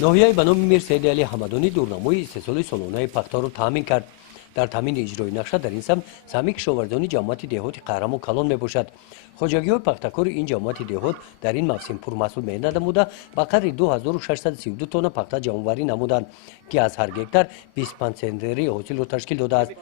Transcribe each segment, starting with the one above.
ноҳияи ба номи мир саиди алӣ ҳамадонӣ дурнамои истеҳсоли солонаи пахторро таъмин кард. дар таъмини иҷрои нақша дар ин самт саҳми кишоварзони ҷамъияти деҳоти қаҳрамон калон мебошад. хоҷагиҳои пахтакори ин ҷамъияти деҳот дар ин мавсим пурмаҳсул меҳнат намуда ба қадри 2632 тонна пахта ҷамъоварӣ намуданд, ки аз ҳар гектар 25 центнери ҳосилро ташкил додааст.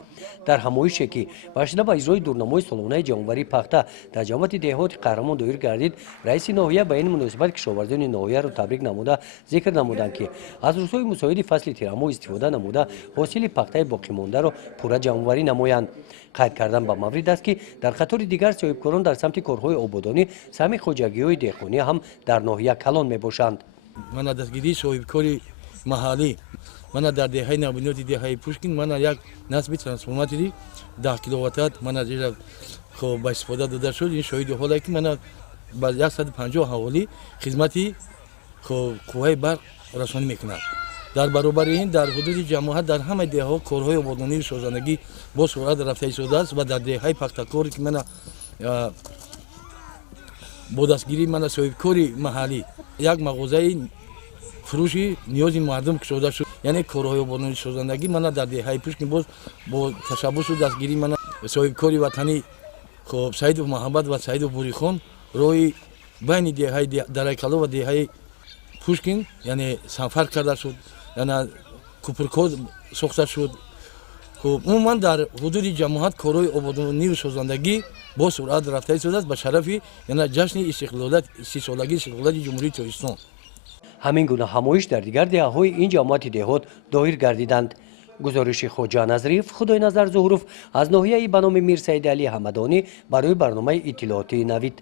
дар ҳамоише ки баҳшида ба иҷрои дурнамои солонаи ҷамъоварии пахта дар ҷамъияти деҳоти қаҳрамон доир гардид, раиси ноҳия ба ин муносибат кишоварзони ноҳияро табрик намуда зикр намуданд, ки аз рӯзҳои мусоиди фасли тирамоҳ истифода намуда ҳосили пахтаи боқимондаро пурра ҷамъоварӣ намоянд. қайд кардан ба маврид аст, ки дар қатори дигар соҳибкорон дар самти корҳои ободонӣ саҳми хоҷагиҳои деҳқонӣ ҳам дар ноҳия калон мебошанд. мана дастгирии соҳибкори маҳаллӣ, мана дар деҳаи набиноти деҳаи Пушкин, мана як насби трансформатори 10 киловаттат мана зира хоб ба истифода дода шуд. ин шоҳиди ҳоле ки мана ба 150 ҳаволӣ хизмати қувваи барқ расонӣ мекунад. дар баробари ин дар ҳудуди ҷамоат дар ҳамаи деҳаҳо корҳои ободонии созандагӣ бо суръат рафта истодааст ва дар деҳаи пахтакоре ки мана бо дастгирии мана соҳибкори маҳаллӣ як мағозаи фурӯши ниёзи мардум кушода шуд. яъне корҳои ободонии созандагӣ мана дар деҳаи Пушкин боз бо ташаббусу дастгирии мана соҳибкори ватанӣ Саидов Маҳаббат ва Саидов Бурихон роҳи байни деҳаи Дарайкало ва деҳаи Пушкин яъне санфар карда шуд, яъне кӯпркҳо сохта шуд. умуман дар ҳудуди ҷамоат корҳои ободонию созандагӣ бо суръат рафта истодааст ба шарафи яъне ҷашни истисолагии истиқлолияти ҷумҳурии Tojikiston. ҳамин гуна ҳамоиш дар дигар деҳаҳои ин ҷамъияти деҳот доир гардиданд. гузориши Хоҷа Назриев, Худойназар Зуҳуров аз ноҳияи ба номи Мир Саиди Алӣ Ҳамадонӣ барои барномаи иттилооти Навид.